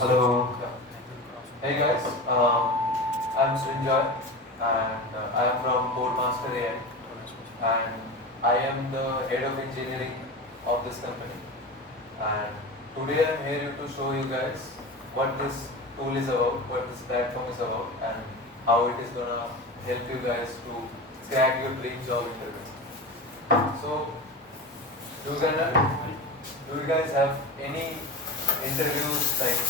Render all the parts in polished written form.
Hello. Hey guys, I'm Srinjoy and I am from KodeMaster AI and I am the head of engineering of this company. And today I'm here to show you guys what this tool is about, what this platform is about, and how it is gonna help you guys to crack your dream job interview. So, do you guys have any interviews like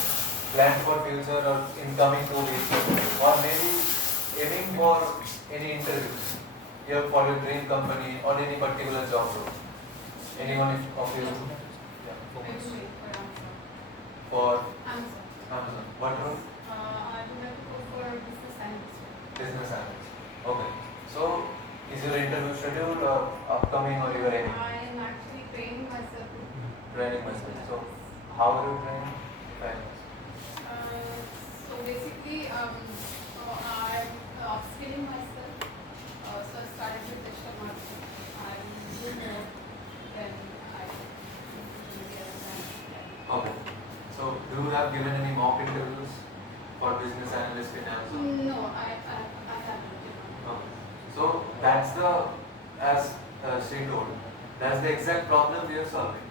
planned for future or in coming 2 weeks, or maybe aiming for any interviews here for your dream company or any particular job role? Anyone of you? Yeah. For Amazon. What role? I would like to go for business analyst. Business analyst. Okay. So, is your interview scheduled or upcoming or you are aiming? I am actually training myself. Training myself. So, how are you training? So basically, I'm upskilling myself. So I started with digital marketing. I do more than I do the other time. Okay. So, do you have given any mock interviews for business analyst in Amazon? No, I haven't. Okay. So, that's the, as she told, that's the exact problem we are solving.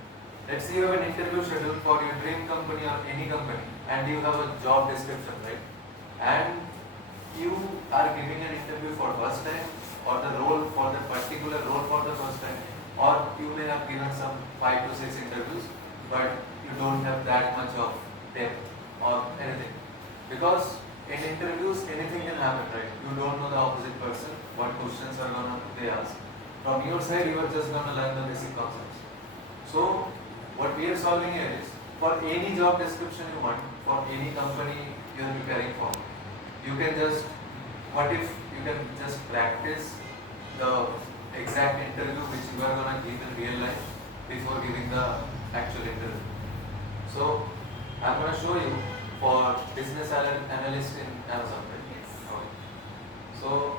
Let's say you have an interview scheduled for your dream company or any company and you have a job description, right? And you are giving an interview for first time or the role for the particular role for the first time, or you may have given some 5 to 6 interviews but you don't have that much of depth or anything. Because in interviews anything can happen, right? You don't know the opposite person, what questions are gonna they ask. From your side you are just gonna learn the basic concepts. So what we are solving here is, for any job description you want, for any company you are preparing for, you can just, what if you can just practice the exact interview which you are going to give in real life before giving the actual interview. So, I'm going to show you for business analyst in Amazon, right? Yes. Okay. So,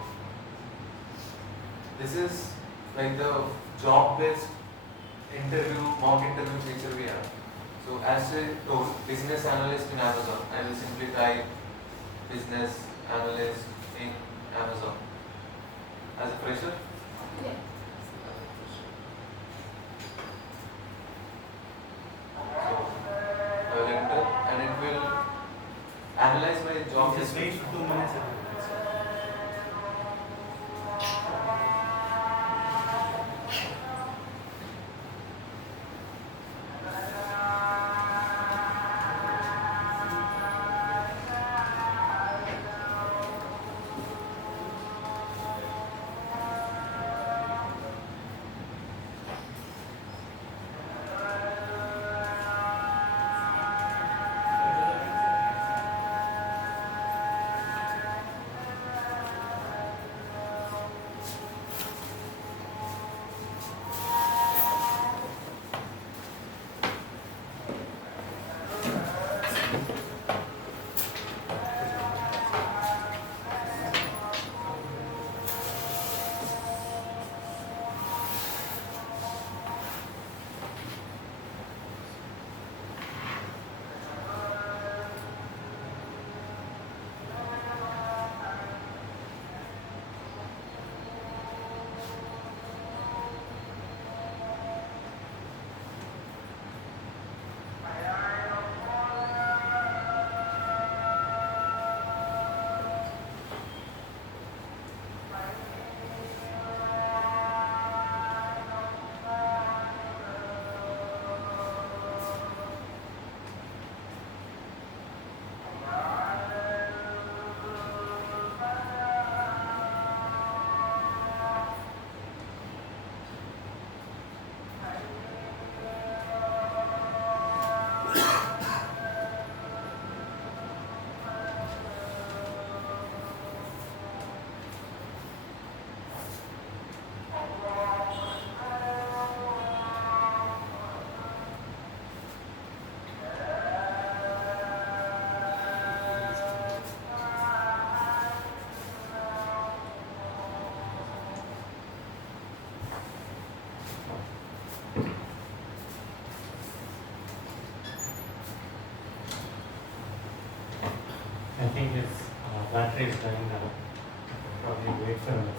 this is like the job-based interview, mock interview feature we have. So as I told, business analyst in Amazon, I will simply type business analyst in Amazon as a fresher. Yeah. So I will enter and it will analyze my job Just wait description. for 2 minutes. I think its battery is dying now. Probably wait for a minute.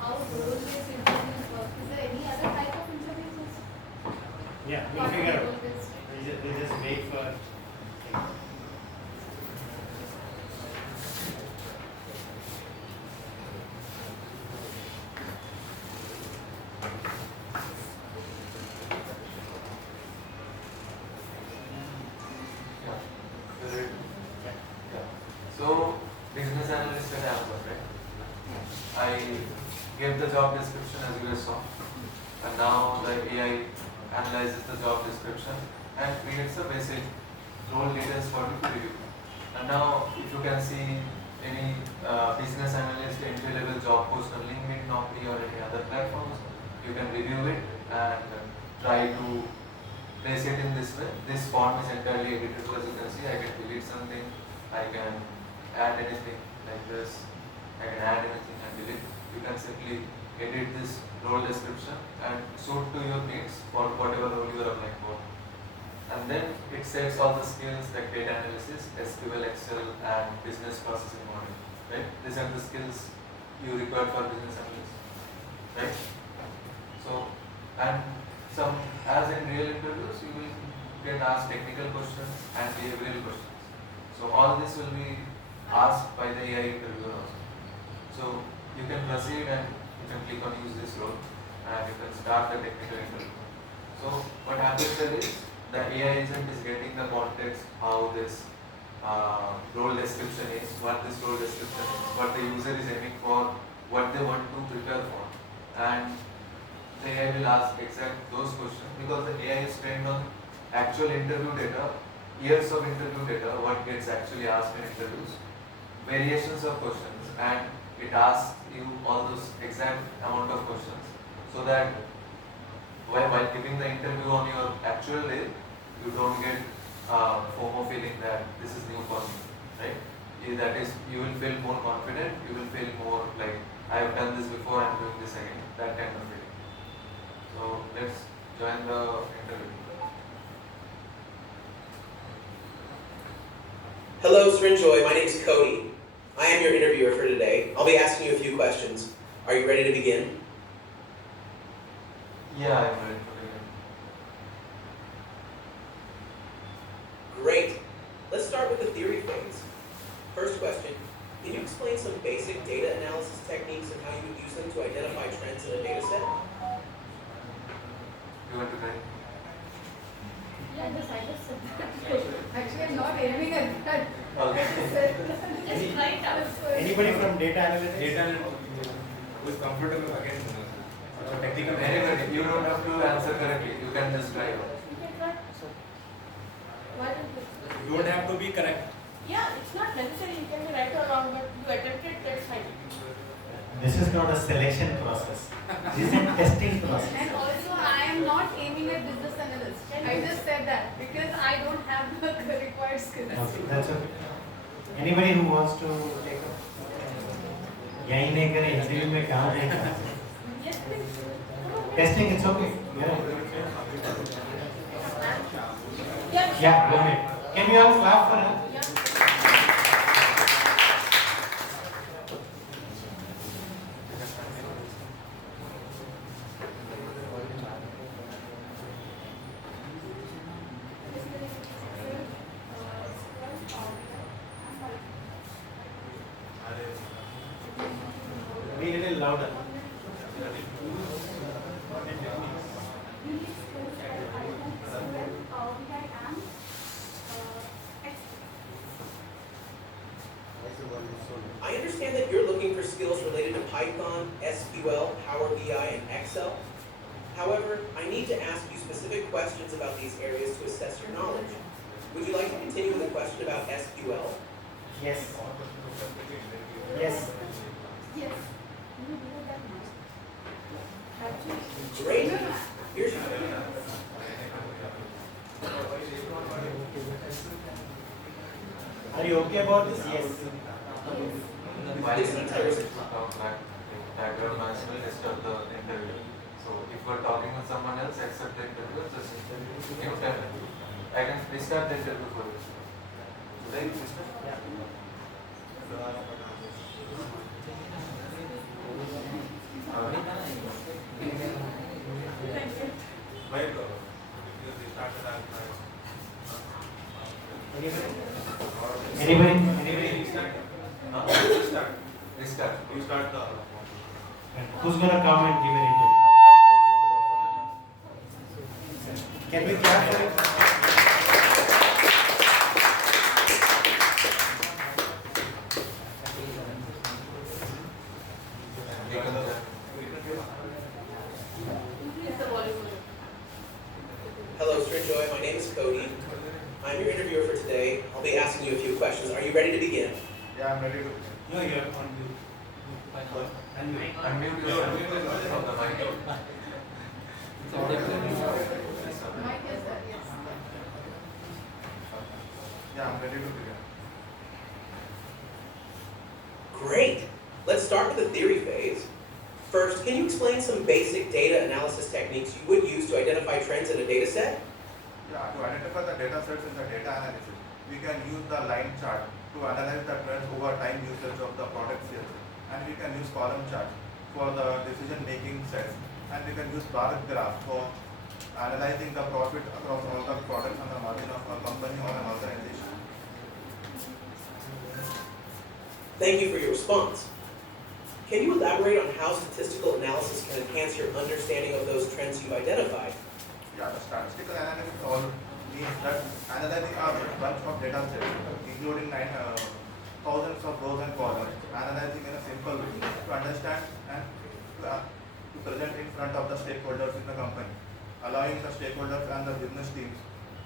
How role-based interviews work? Is there any other type of interviews? Yeah, we'll Apart from figure out. role-based? We'll just wait for. Yeah. Yeah. So, business analyst at Amazon, right? I gave the job description as you guys saw, and now the AI analyzes the job description and creates a basic role details for you to review. And now, if you can see any business analyst entry level job post on LinkedIn, Naukri, or any other platforms, you can review it and try to place it in this way. This form is entirely editable, as you can see. I can delete something, I can add anything like this, I can add anything and delete. You can simply edit this role description and suit to your needs for whatever role you are applying for. And then it sets all the skills like data analysis, SQL, Excel, and business processing model. Right? These are the skills you require for business analyst. Right? So, and some, as in real interviews, you will get asked technical questions and behavioral questions. So all this will be asked by the AI interviewer also. So you can proceed and you can click on use this role and you can start the technical interview. So what happens here is the AI agent is getting the context how this role description is, what this role description is, what the user is aiming for, what they want to prepare for, and the AI will ask exact those questions because the AI is trained on actual interview data, years of interview data, what gets actually asked in interviews, variations of questions, and it asks you all those exact amount of questions so that while giving the interview on your actual day, you don't get FOMO feeling that this is new for me, right? That is, you will feel more confident, you will feel more like, I have done this before, I am doing this again, that kind of feeling. So let's join the interview. Hello, Srinjoy. My name is Cody. I am your interviewer for today. I'll be asking you a few questions. Are you ready to begin? Yeah, I am ready for it. Great. Let's start with the theory phase. First question, can you explain some basic data analysis techniques and how you would use them to identify trends in a data set? You want to try? Yeah, I just said that. Actually, I'm not aiming at that. Okay. I just said that. Just try it out. Anybody from data analytics? Data analytics who is comfortable again technical. Anybody, you don't have to answer correctly, you can just try it. You can try. Why don't you? You don't have to be correct. Yeah, it's not necessary. You can be right or wrong, but you attempted, that's fine. This is not a selection process. This is a testing process. And also, I am not aiming at business analyst. I just said that because I don't have the required skills. Okay, that's okay. Anybody who wants to take a यही नहीं करे interview में काम नहीं करना Yes, please. Testing it's okay Yeah, yeah go ahead can you all clap for her yeah. be a little louder I understand that you're looking for skills related to Python, SQL, Power BI, and Excel. However, I need to ask you specific questions about these areas to assess your knowledge. Would you like to continue with a question about SQL? Yes. Yes. Yes. You do that now. Actually, Great. no, no. Here's Are you okay about this? Yes. While in the interview, background management test of the interview. So if we're talking with someone else except the interviewer, just mute them. I can restart the interview for you. Should I restart? Yeah. Anybody? Restart. Who's gonna come and give an interview? Can we clap for it? Increase the volume. Hello, Joy. My name is Cody. I'm your interviewer for today. I'll be asking you a few questions. Are you ready to begin? Yeah, I'm ready to. No, you're on mute. Unmute yourself from the mic. Mic is there, yes. Yeah, I'm ready to begin. Great. Let's start with the theory phase. First, can you explain some basic data analysis techniques you would use to identify trends in a data set? Yeah, to identify the data sets in the data analysis, we can use the line chart to analyze the trends over time usage of the product sales. And we can use column chart for the decision making sets. And we can use bar graph for analyzing the profit across all the products and the margin of a company or an organization. Thank you for your response. Can you elaborate on how statistical analysis can enhance your understanding of those trends you've identified? Yeah, the statistical analysis all means that analyzing a bunch of data sets, including thousands of rows and columns, analyzing in a simple way to understand and to present in front of the stakeholders in the company, allowing the stakeholders and the business teams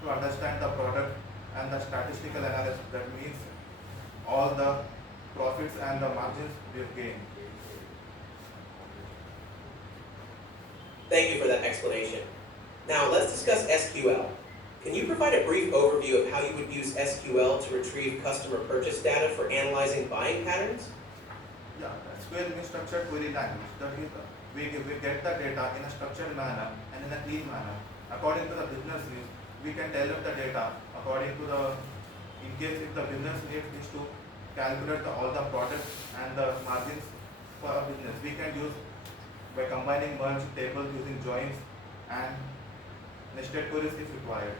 to understand the product and the statistical analysis. That means all the profits and the margins we've gained. Thank you for that explanation. Now let's discuss SQL. Can you provide a brief overview of how you would use SQL to retrieve customer purchase data for analyzing buying patterns? Yeah, SQL means structured query language. That is, we get the data in a structured manner and in a clean manner. According to the business needs, we can tailor the data according to the, in case if the business need is to calculate all the products and the margins for a business, we can use by combining merge tables using joins and nested queries if required.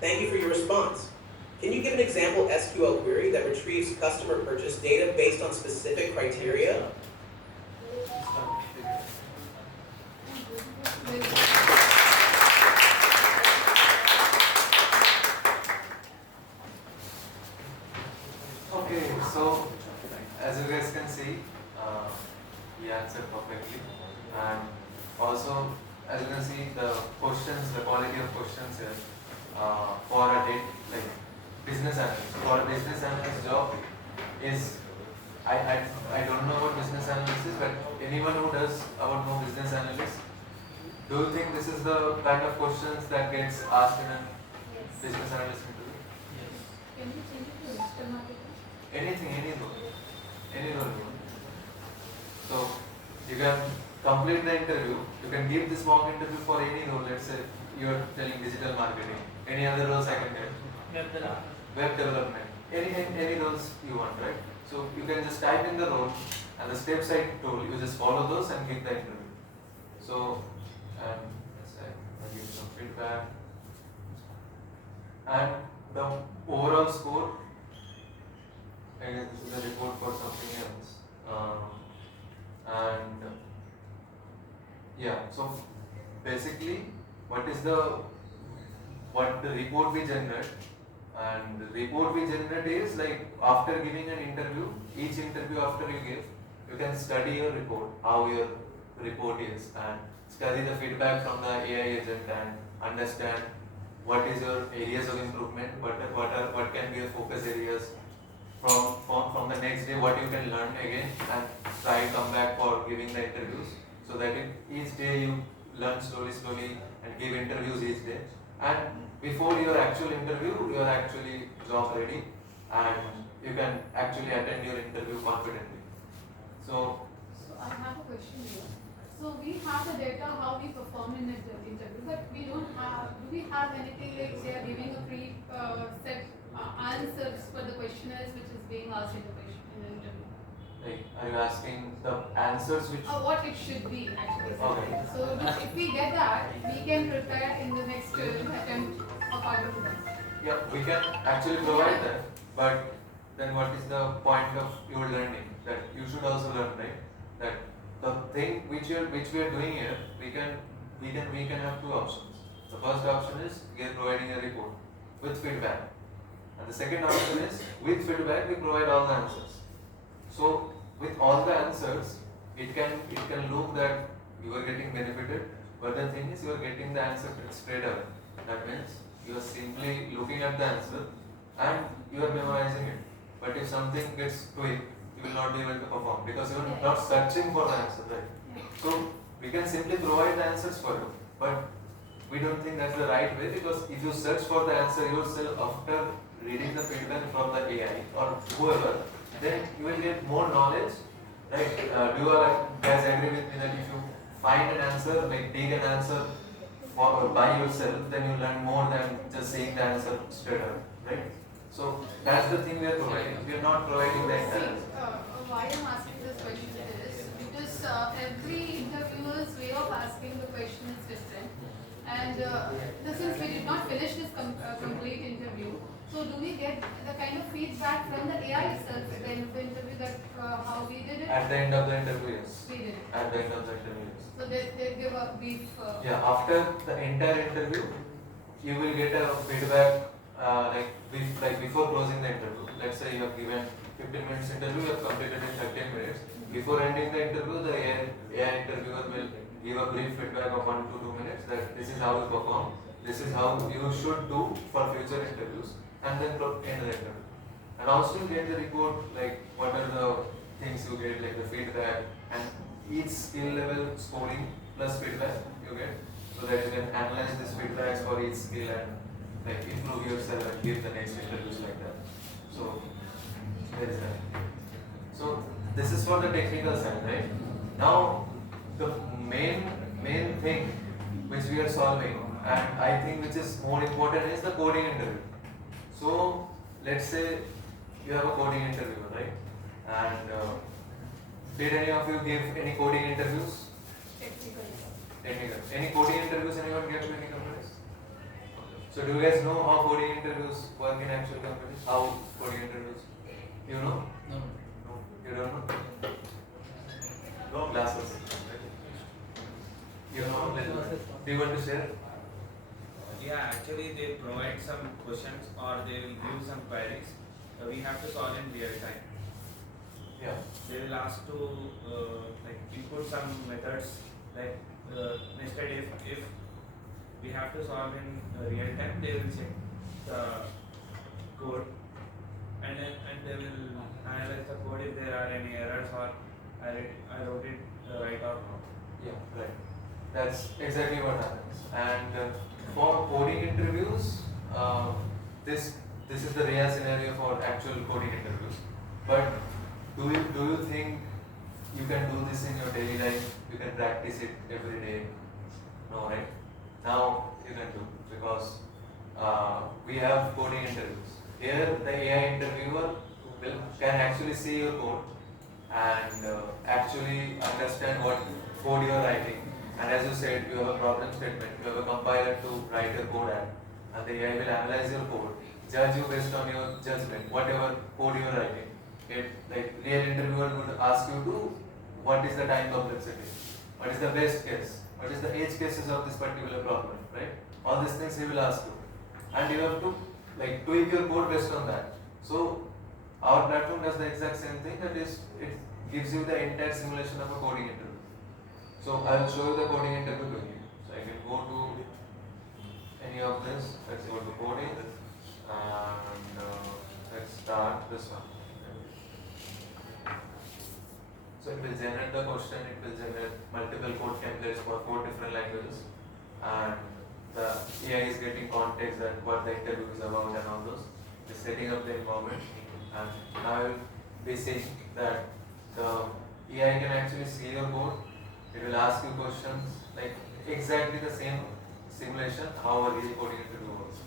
Thank you for your response. Can you give an example SQL query that retrieves customer purchase data based on specific criteria? Okay, so as you guys can see, he answered perfectly, and also as you can see the questions, the quality of questions here for a business analyst. For a business analyst job is I don't know what business analyst is, but anyone who does about know business analyst, do you think this is the kind of questions that gets asked in a Yes. business analyst interview? Can you change it to digital marketing? Anything, any role you want. So you can complete the interview. You can give this mock interview for any role. Let's say you are telling digital marketing. Any other roles I can get? Web development. Any roles you want, right? So you can just type in the role and the steps I told you. Just follow those and give the interview. So let's say I give some feedback and the overall score. I guess this is a report for something else. And yeah, so basically what the report we generate, and the report we generate is like after giving an interview, each interview after you give, you can study your report, how your report is, and study the feedback from the AI agent and understand what is your areas of improvement, what can be your focus areas from the next day, what you can learn again, and try come back for giving the interviews, so that each day you learn slowly and give interviews each day, and before your actual interview you are actually job ready and you can actually attend your interview confidently. So So I have a question here. So we have the data how we perform in the interview, but we don't have. Do we have anything like they are giving a pre set answers for the questionnaires which is being asked in the interview? like, are you asking the answers which What it should be actually. Okay. So if we get that, we can prepare in the next attempt according to that. Yeah, we can actually provide that, but then what is the point of your learning? That you should also learn, right? That the thing which we are doing here, we can have two options. The first option is we are providing a report with feedback, and the second option is with feedback we provide all the answers. So with all the answers, it can look that you are getting benefited, but the thing is you are getting the answer straight away. That means you are simply looking at the answer and you are memorizing it. But if something gets tweaked, you will not be able to perform because you are not searching for the answer, right? So we can simply provide the answers for you, but we don't think that's the right way, because if you search for the answer yourself after reading the feedback from the AI or whoever, then you will get more knowledge, right? Do you guys agree with me that if you find an answer, like take an answer by yourself, then you learn more than just saying the answer straight away, right? So that's the thing we are providing. We are not providing the entire answer. Why I'm asking this question is because every interviewer's way of asking the question is different, and since we did not finish this complete interview, so do we get the kind of feedback from the AI itself at the end of the interview that how we did it? At the end of the interview, yes. We did it. At the end of the interview, yes. So they give a brief. Yeah, after the entire interview, you will get a feedback like before closing the interview. Let's say you have given 15 minutes interview, you have completed in 13 minutes. Before ending the interview, the AI interviewer will give a brief feedback of 1 to 2 minutes that this is how you perform, this is how you should do for future interviews, and then end the interview. And also you get the report, like what are the things you get, like the feedback and each skill level scoring plus feedback you get, so that you can analyze these feedbacks for each skill and like improve yourself and give the next interviews like that. So there is that. So this is for the technical side, right? Now the main thing which we are solving, and I think which is more important, is the coding interview. So let's say you have a coding interview, right? And did any of you give any coding interviews? Technical. Any coding interviews anyone gave to any companies? So do you guys know how coding interviews work in actual companies? How coding interviews? You know? No. No. You don't know? No classes. You know? Do you want to share? Yeah, actually they provide some questions or they will give some queries. We have to solve in real time. Yeah. They will ask to like input some methods, like instead if we have to solve in real time, they will check the code and they will analyze the code if there are any errors or I wrote it right or not. Yeah, right. That's exactly what happens. And for coding interviews, this is the real scenario for actual coding interviews. But do you think you can do this in your daily life? You can practice it every day? No, right? Now you can do, because we have coding interviews. Here the AI interviewer can actually see your code and actually understand what code you are writing. And as you said, you have a problem statement, you have a compiler to write your code at, and the AI will analyze your code, judge you based on your judgment, whatever code you are writing. Like real interviewer would ask you to, what is the time complexity, what is the best case, what is the edge cases of this particular problem, right? All these things he will ask you, and you have to like tweak your code based on that. So our platform does the exact same thing, that is, it gives you the entire simulation of a coding interview. So I'll show you the coding interview quickly. So I can go to any of this. Let's go to coding and let's start this one. So it will generate the question, it will generate multiple code templates for 4 different languages, and the AI is getting context that what the interview is about and all those. It's setting up the environment, and now I will be saying that the AI can actually see your code. It will ask you questions like exactly the same simulation how a real coding interview works.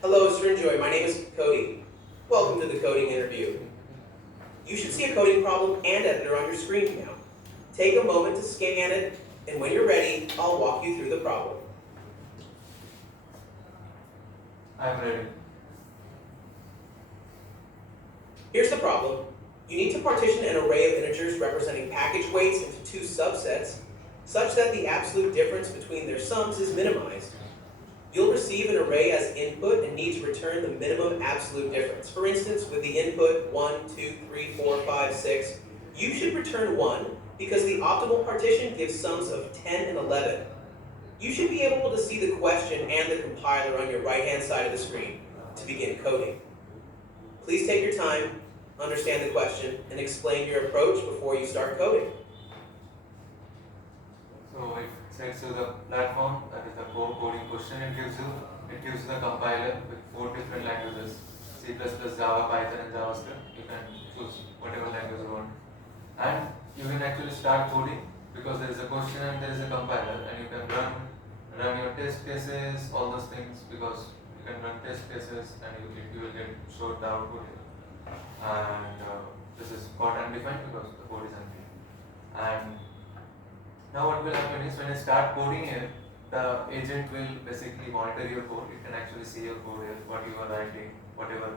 Hello, Srinjoy. My name is Cody. Welcome to the coding interview. You should see a coding problem and editor on your screen now. Take a moment to scan it, and when you're ready, I'll walk you through the problem. I'm ready. Here's the problem. You need to partition an array of integers representing package weights into 2 subsets, such that the absolute difference between their sums is minimized. You'll receive an array as input and need to return the minimum absolute difference. For instance, with the input 1, 2, 3, 4, 5, 6, you should return 1 because the optimal partition gives sums of 10 and 11. You should be able to see the question and the compiler on your right-hand side of the screen to begin coding. Please take your time, understand the question, and explain your approach before you start coding. So it sets you the platform, that is the coding question it gives you. It gives you the compiler with 4 different languages, C++, Java, Python and JavaScript. You can choose whatever language you want. And you can actually start coding because there is a question and there is a compiler, and you can run your test cases, all those things, because you can run test cases and you will get showed the output here. And this is called undefined because the code is unclear. And now what will happen is when you start coding here, the agent will basically monitor your code. It can actually see your code here, what you are writing, whatever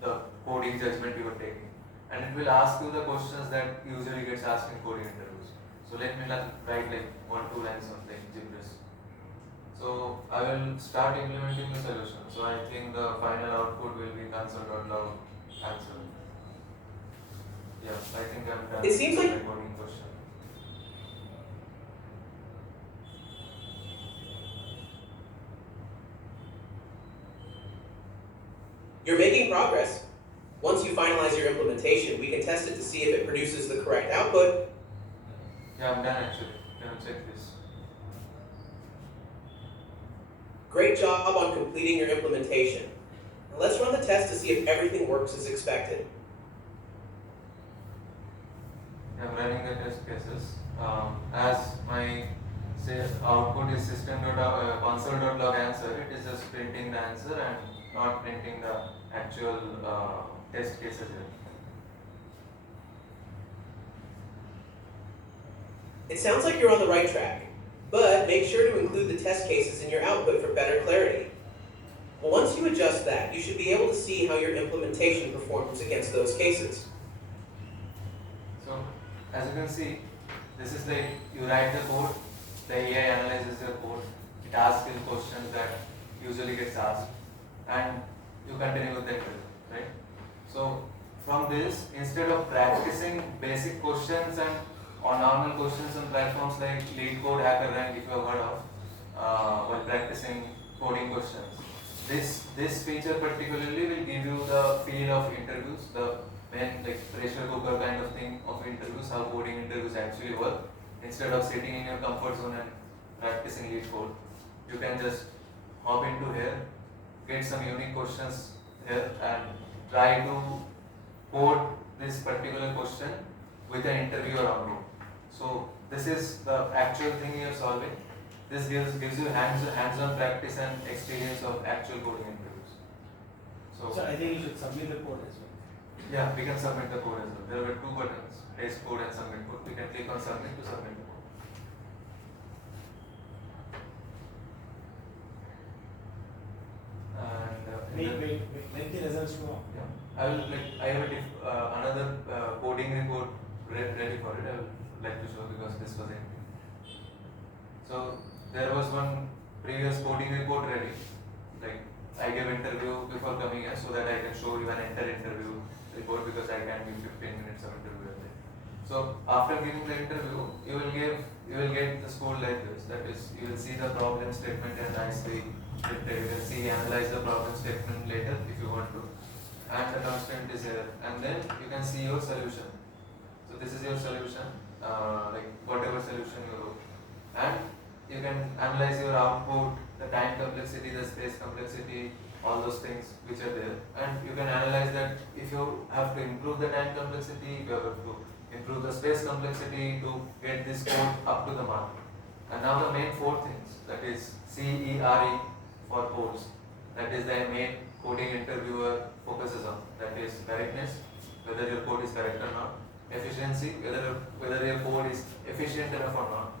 the coding judgment you are taking. And it will ask you the questions that usually gets asked in coding interviews. So let me write like 1-2 lines of like gibberish. So I will start implementing the solution. So I think the final output will be console.log answer. Yeah, I think I'm done It seems with like- the coding question. You're making progress. Once you finalize your implementation, we can test it to see if it produces the correct output. Yeah, I'm done actually. Can you check this? Great job on completing your implementation. Now let's run the test to see if everything works as expected. I'm running the test cases. As my output is console.log answer, it is just printing the answer and not printing the actual test cases here. It sounds like you're on the right track, but make sure to include the test cases in your output for better clarity. Once you adjust that, you should be able to see how your implementation performs against those cases. So, as you can see, this is like you write the code, the AI analyzes your code, it asks you questions that usually gets asked, and you continue with the interview, right? So, from this, instead of practicing basic questions and or normal questions on platforms like LeetCode, HackerRank, if you have heard of, while practicing coding questions, this feature particularly will give you the feel of interviews, the main like pressure cooker kind of thing of interviews, how coding interviews actually work. Instead of sitting in your comfort zone and practicing LeetCode, you can just hop into here, get some unique questions here, and try to code this particular question with an interviewer on board. So this is the actual thing you are solving. This gives you hands-on practice and experience of actual coding interviews. So I think you should submit the code as well. Yeah, we can submit the code as well. There were 2 buttons, test code and submit code. We can click on submit to submit the code. And Make the results go. yeah, I have another coding report ready for it. I will like to show because this was empty. So there was one previous coding report ready. Like I gave interview before coming here so that I can show you an entire interview report because I can give 15 minutes of interview every day. So after giving the interview, you will get the score like this. That is, you will see the problem statement and nicely printed. You can see analyze the problem statement later if you want to, and the constraint is here, and then you can see your solution. So this is your solution, like whatever solution you wrote, and you can analyze your output, the time complexity, the space complexity, all those things which are there, and you can analyze that if you have to improve the time complexity, if you have to improve the space complexity to get this code up to the mark. And now the main four things, that is CERE for codes, that is the main coding interviewer focuses on, that is correctness, whether your code is correct or not, efficiency, whether your code is efficient enough or not.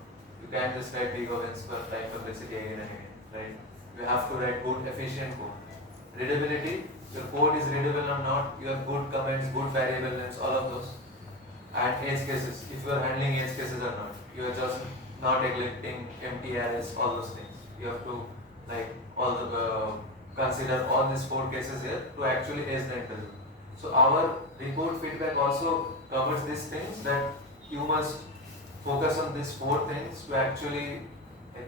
You can't just write big events for time complexity again and again, right? You have to write good efficient code. Readability, your code is readable or not, you have good comments, good variable names, all of those. And edge cases, if you are handling edge cases or not, you are just not neglecting empty arrays, all those things. You have to like all the consider all these four cases here to actually ace the interview. So our report feedback also covers these things, that you must focus on these four things to actually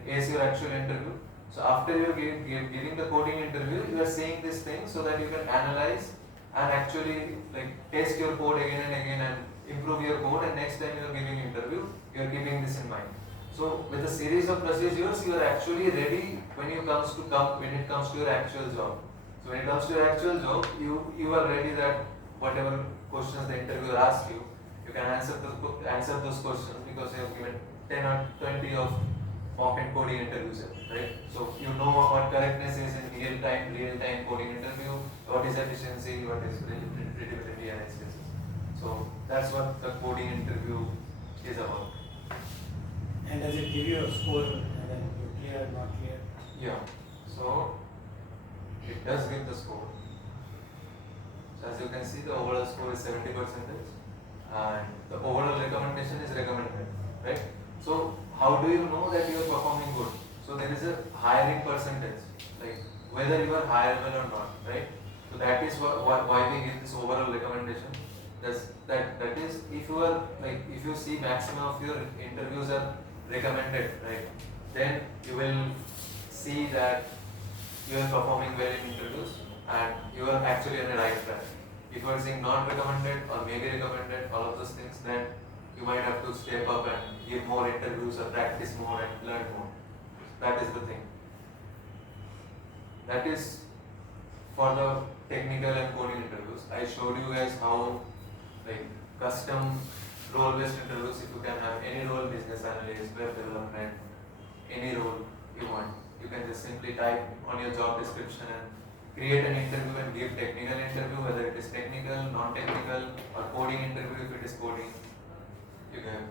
ace your actual interview. So after you are giving the coding interview, you are seeing these things so that you can analyze and actually like test your code again and again and improve your code, and next time you are giving interview, you are keeping this in mind. So with a series of procedures, you are actually ready when it comes to your actual job. So when it comes to your actual job, you are ready that whatever questions the interviewer asks you, you can answer those questions because you have given 10 or 20 of mock and coding interviews, right? So you know what correctness is in real time coding interview, what is efficiency, what is readability and access. So that's what the coding interview is about. And does it give you a score and then you clear, not clear? Yeah. So it does give the score. So as you can see, the overall score is 70%, and the overall recommendation is recommended, right? So how do you know that you are performing good? So there is a hiring percentage, like whether you are hireable or not, right? So that is why we give this overall recommendation. That is, if you are like, if you see maximum of your interviews are recommended, right, then you will see that you are performing well in interviews and you are actually on the right track. If you are seeing not recommended or maybe recommended, all of those things, then you might have to step up and give more interviews or practice more and learn more. That is the thing. That is for the technical and coding interviews. I showed you guys how like custom role-based interviews, if you can have any role, business analyst, web development, any role you want, you can just simply type on your job description and create an interview and give technical interview, whether it is technical, non-technical, or coding interview if it is coding, you can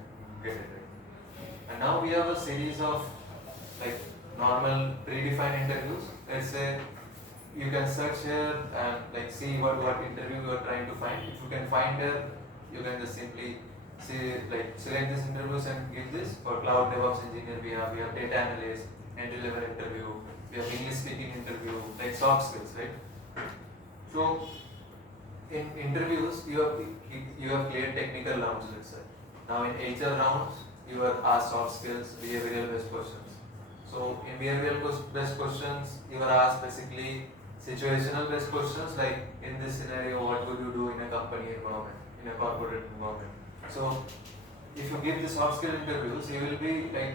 get it right. And now we have a series of like normal predefined interviews. Let's say you can search here and like see what interview you are trying to find. If you can find here, you can just simply see like select these interviews and give this. For cloud DevOps engineer, we have data analyst, entry level interview, we have English speaking interview, like soft skills, right? So in interviews, you have cleared technical rounds, let's say. Now in HR rounds, you are asked soft skills, behavioral based questions. So in behavioral based questions, you are asked basically situational based questions, like in this scenario, what would you do in a company environment, in a corporate environment. So if you give the soft skill interviews, you will be like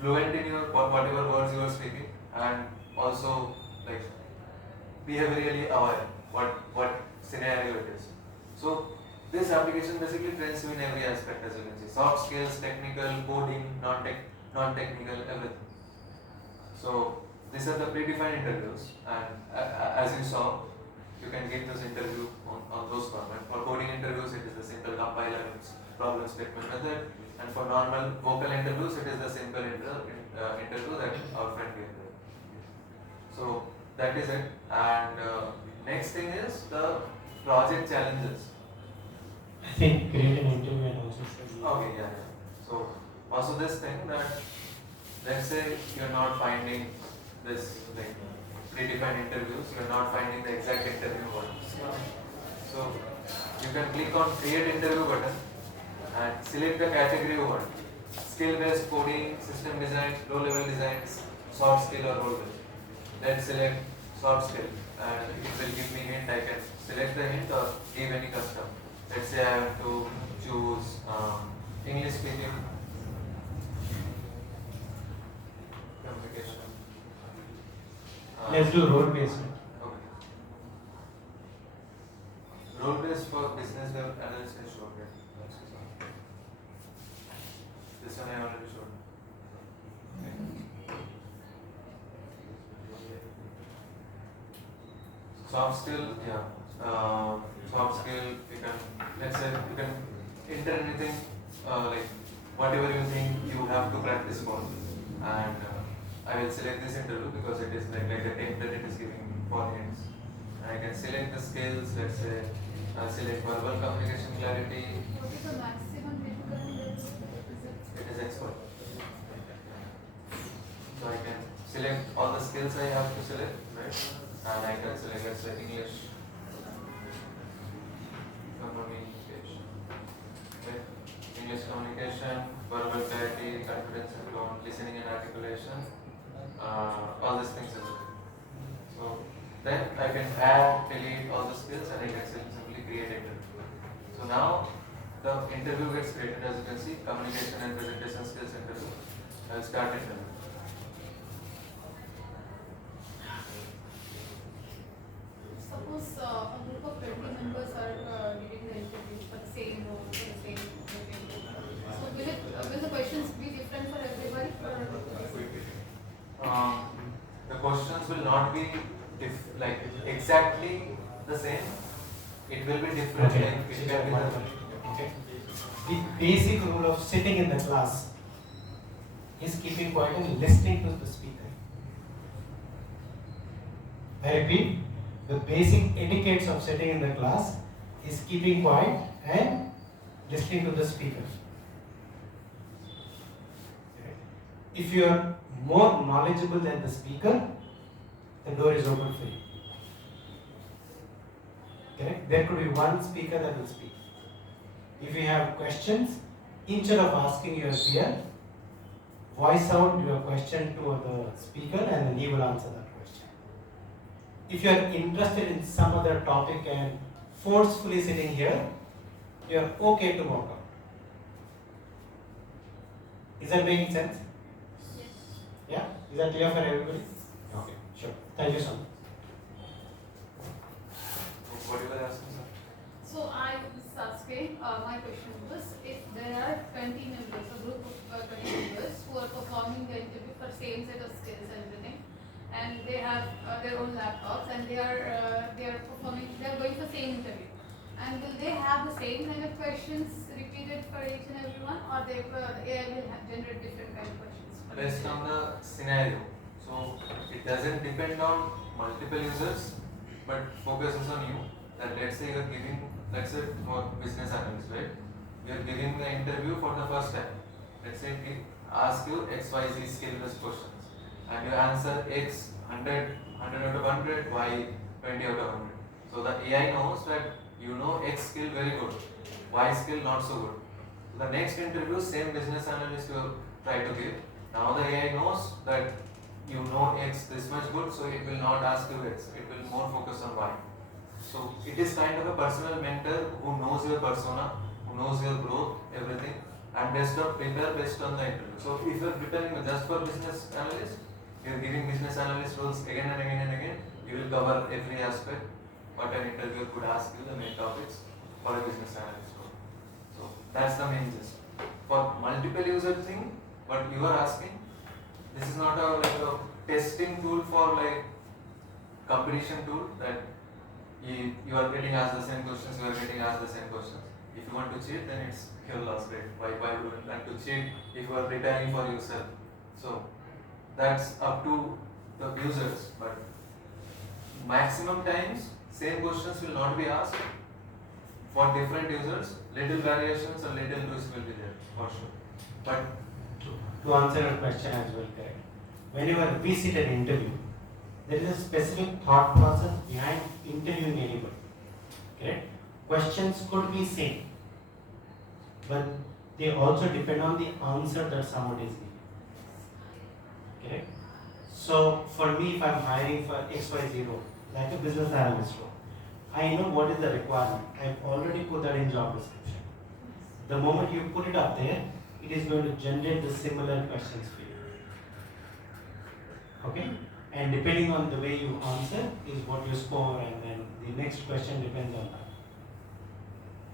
fluent in your whatever words you are speaking, and also like behaviorally aware what scenario it is. So this application basically trains you in every aspect, as you can see. Soft skills, technical, coding, non-technical, everything. So these are the predefined interviews, and as you saw, you can give this interview on those formats. For coding interviews, it is the simple compiler problem statement method, and for normal vocal interviews, it is the simple interview that our friend gave there. So that is it. And next thing is the project challenges. I think create an interview and also say. Okay, yeah. So also this thing that, let's say you're not finding this like predefined interviews, you're not finding the exact interview one. So you can click on create interview button, and select the category you want. Skill-based coding, system design, low-level designs, soft skill or role-based. Let's select soft skill and it will give me hint. I can select the hint or give any custom. Let's say I have to choose English speaking, communication. Let's do role based. Okay. Role based for business analyst is showed here. This one I already showed. Soft skill, yeah. Soft skill, you can, let's say, you can enter anything like whatever you think you have to practice for. And I will select this interview because it is like a template it is giving for hints. And I can select the skills, let's say, select verbal communication clarity. What is the maximum difficulty? It is expert. So I can select all the skills I have to select, right? And I can select, let's say, English communication. Okay. English communication, verbal clarity, confidence and tone, listening and articulation, all these things. So then I can add, delete all the skills and I can simply create it. So now the interview gets created, as you can see, communication and presentation skills interview. I'll start interview. Suppose a group of 20 members are giving the interview for the same role, for the same role. So will the questions be different for everybody? The questions will not be like exactly the same. It will be different. Okay. Like it can be the, Okay. The basic rule of sitting in the class is keeping quiet and listening to the speaker. I repeat, the basic etiquettes of sitting in the class is keeping quiet and listening to the speaker. If you are more knowledgeable than the speaker, the door is open for you. Correct? There could be one speaker that will speak. If you have questions, instead of asking your peer, voice out your question to the speaker and then he will answer that question. If you are interested in some other topic and forcefully sitting here, you are okay to walk out. Is that making sense? Yes. Yeah? Is that clear for everybody? Okay, sure. Thank you so much. what you were asking, sir? So I was asking, my question was, if there are 20 members, a group of 20 members who are performing the interview for same set of skills and everything, and they have their own laptops and they are going for same interview, and will they have the same kind of questions repeated for each and every one, or the AI will generate different kind of questions? Based on the scenario. So it doesn't depend on multiple users, but focuses on you. That let's say you are giving, let's say for business analyst, right? You are giving the interview for the first time. Let's say we ask you XYZ skill-based questions, and you answer X 100 out of 100, Y 20 out of 100. So the AI knows that you know X skill very good, Y skill not so good. So the next interview, same business analyst you try to give. Now the AI knows that you know X this much good, so it will not ask you X. It will more focus on Y. So it is kind of a personal mentor who knows your persona, who knows your growth, everything, and prepare based on the interview. So if you are preparing just for business analyst, you are giving business analyst roles again and again and again, you will cover every aspect what an interviewer could ask you, the main topics for a business analyst role. So that's the main gist. For multiple user thing, what you are asking, this is not a like a testing tool for like competition tool that you are getting asked the same questions, you are getting asked the same questions. If you want to cheat, then it's your loss rate. Why would you like to cheat if you are preparing for yourself? So that's up to the users, but maximum times same questions will not be asked for different users. Little variations or little twist will be there for sure. But To answer your question as well, correct. Whenever we sit an interview, there is a specific thought process behind interviewing anybody. Correct? Questions could be same. but they also depend on the answer that somebody is giving. Correct? So for me, if I'm hiring for XYZ role, like a business analyst role, I know what is the requirement. I've already put that in job description. The moment you put it up there, it is going to generate the similar questions for you. Okay? And depending on the way you answer is what you score, and then the next question depends on that.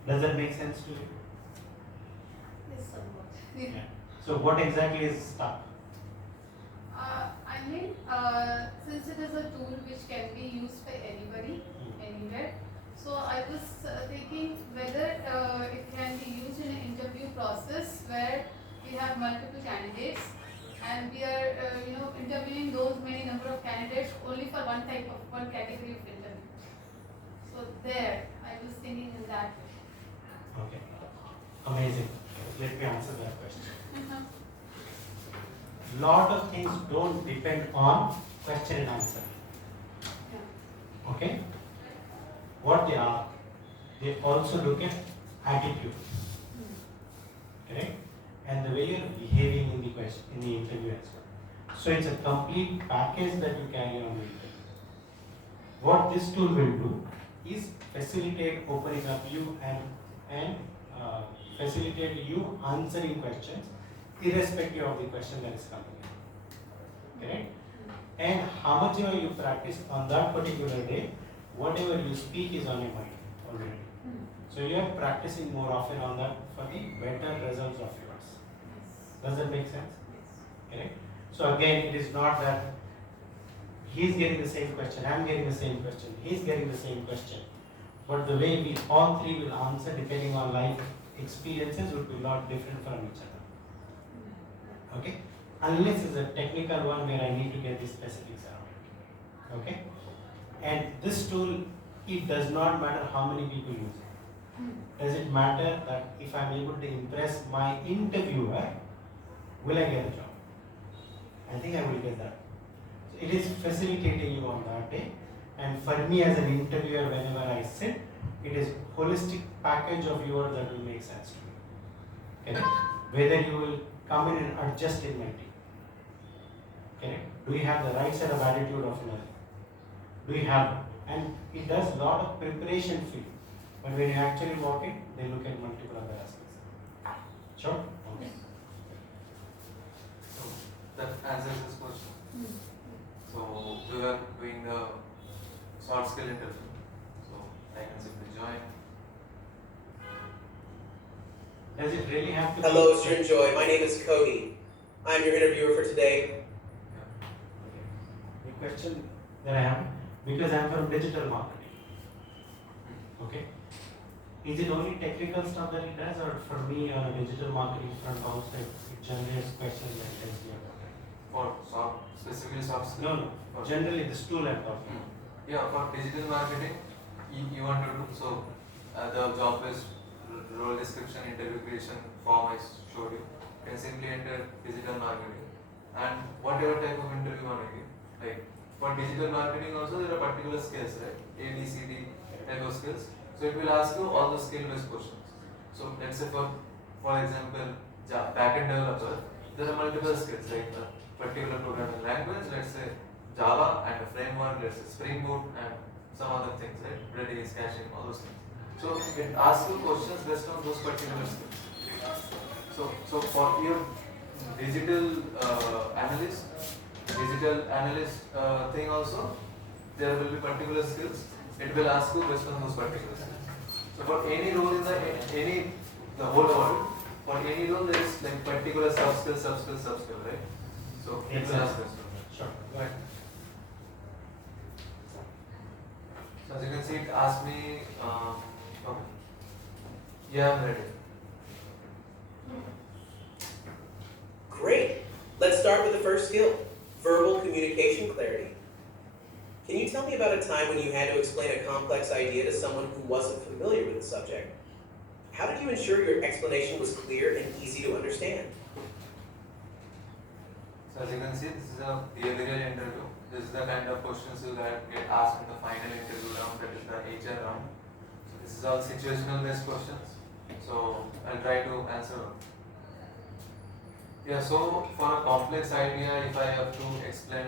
Does that make sense to you? Yes, somewhat. Yeah. So what exactly is stuck? I mean, since it is a tool which can be used by anybody, anywhere, so I was thinking whether it can be used in an interview process where we have multiple candidates and we are, interviewing those many number of candidates only for one category of interview. So there, I was thinking in that way. Okay. Amazing. Let me answer that question. Lot of things don't depend on question and answer. Yeah. Okay? What they also look at attitude. Correct? And the way you're behaving in the interview as well. So it's a complete package that you carry on the interview. What this tool will do is facilitate opening up you and facilitate you answering questions irrespective of the question that is coming in. Correct? And how much ever you practice on that particular day, whatever you speak is on your mind already. So you are practicing more often on that for the better results of yours. Does that make sense? Correct? So again, it is not that he's getting the same question, I'm getting the same question, he's getting the same question. But the way we all three will answer depending on life experiences would be a lot different from each other. Okay? Unless it's a technical one where I need to get the specifics around it. Okay? And this tool, it does not matter how many people use it. Does it matter that if I'm able to impress my interviewer, will I get a job? I think I will get that. So it is facilitating you on that day. And for me as an interviewer, whenever I sit, it is holistic package of yours that will make sense to me. Correct? Whether you will come in and adjust in my team. Correct? Do you have the right set of attitude of learning? Do you have it? And it does a lot of preparation for you. But when you actually walk in, they look at multiple other aspects. Sure? Okay. So that answers this question. So we are doing the short skill interview. So I can simply join. Does it really have to Hello, be? student Joy. My name is Cody. I'm your interviewer for today. The question that I have, because I am from digital marketing. Okay. Is it only technical stuff that it does, or for me on a digital marketing front also it generates questions that tells me about it? For specifically soft skill? No. Generally this tool I'm talking about. Yeah, for digital marketing, you want to do so. The job is role description, interview creation form I showed you. You can simply enter digital marketing and whatever type of interview you want to give. Like for digital marketing also there are particular skills, right? A, B, C, D type of skills. So it will ask you all the skill-based questions. So let's say for example, backend developer, there are multiple skills like a particular programming language, let's say Java and a framework, let's say Spring Boot and some other things, right? Redis, caching, all those things. So it asks you questions based on those particular skills. So for your digital analyst thing also, there will be particular skills. It will ask you based on those particular skills. So for any role in the whole world, for any role there is like particular sub-skill, right? So it will ask this. Sure. Go ahead. So as you can see, it asked me, okay. Yeah, I'm ready. Great. Let's start with the first skill, verbal communication clarity. Can you tell me about a time when you had to explain a complex idea to someone who wasn't familiar with the subject? How did you ensure your explanation was clear and easy to understand? So as you can see, this is a behavioral interview. This is the kind of questions you get asked in the final interview round, that is the HR round. So this is all situational based questions. So I'll try to answer. Yeah, so for a complex idea, if I have to explain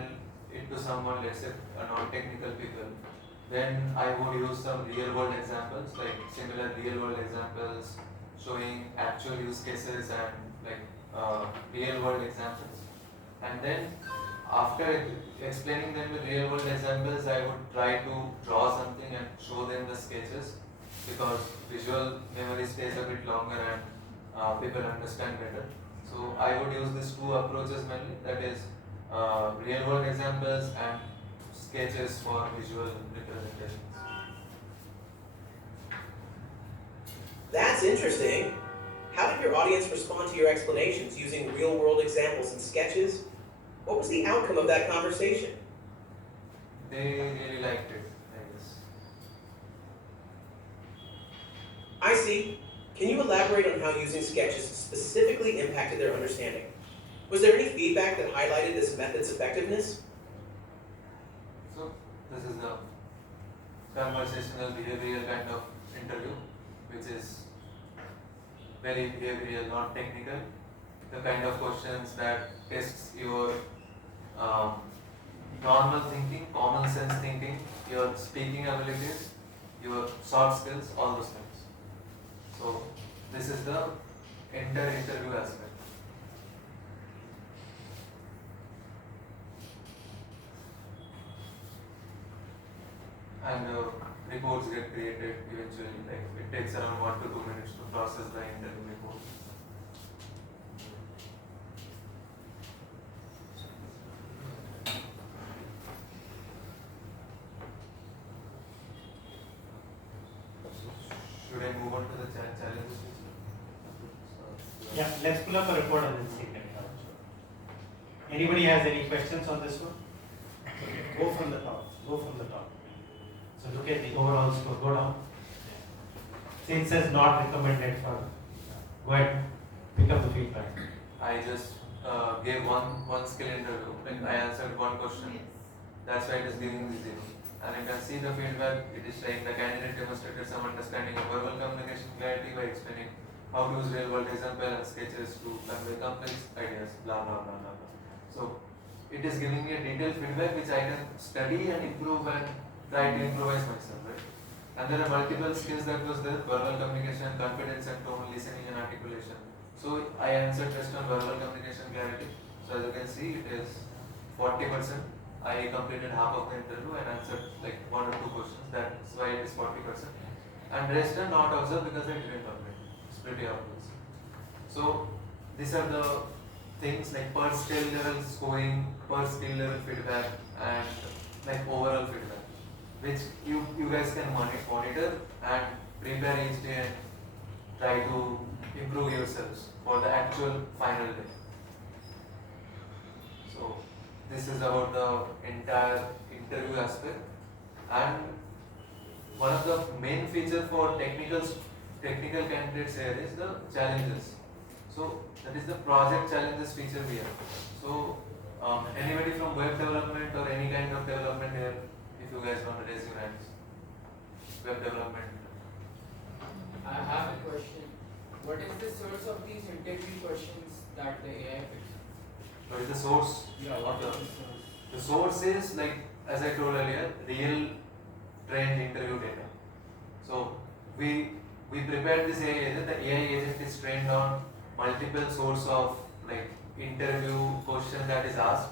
it to someone, let's say a non-technical people, then I would use some real-world examples, like similar real-world examples showing actual use cases and like real-world examples. And then after explaining them with real-world examples, I would try to draw something and show them the sketches because visual memory stays a bit longer and people understand better. So I would use these two approaches mainly, that is real world examples and sketches for visual representations. That's interesting. How did your audience respond to your explanations using real world examples and sketches? What was the outcome of that conversation? They really liked it, I guess. I see. Can you elaborate on how using sketches specifically impacted their understanding? Was there any feedback that highlighted this method's effectiveness? So this is the conversational behavioral kind of interview, which is very behavioral, not technical. The kind of questions that tests your normal thinking, common sense thinking, your speaking abilities, your soft skills, all those things. So this is the entire interview aspect. And reports get created eventually. Like it takes around 1 to 2 minutes to process the interview report. Should I move on to the challenges? Yeah, let's pull up a report and then see that. Anybody has any questions on this one? Okay, go from the top. Go from the top. So look at the overall score. Go down. See, it says not recommended for. Go ahead. Pick up the feedback. I just gave one skill interview. Like I answered one question. That's why it is giving me 0. And you can see the feedback. It is saying the candidate demonstrated some understanding of verbal communication clarity by explaining how to use real world example and sketches to convey complex ideas. Blah blah blah blah blah. So it is giving me a detailed feedback which I can study and improve and try to improvise myself, right? And there are multiple skills that was there: verbal communication, confidence and tone, listening and articulation. So I answered just on verbal communication clarity. So as you can see, it is 40%. I completed half of the interview and answered like 1 or 2 questions. That's why it is 40%. And rest are not observed because I didn't complete. It's pretty obvious. So these are the things like per skill level scoring, per skill level feedback, and like overall feedback, which you guys can monitor and prepare each day and try to improve yourselves for the actual final day. So this is about the entire interview aspect, and one of the main features for technical candidates here is the challenges. So that is the project challenges feature we have. So anybody from web development or any kind of development here, if you guys want to raise your hands. Web development. I have a question. What is the source of these interview questions that the AI picks? What is the source? Yeah, what is the source? The source is like, as I told earlier, real trained interview data. So we prepared this AI agent. The AI agent is trained on multiple source of like interview question that is asked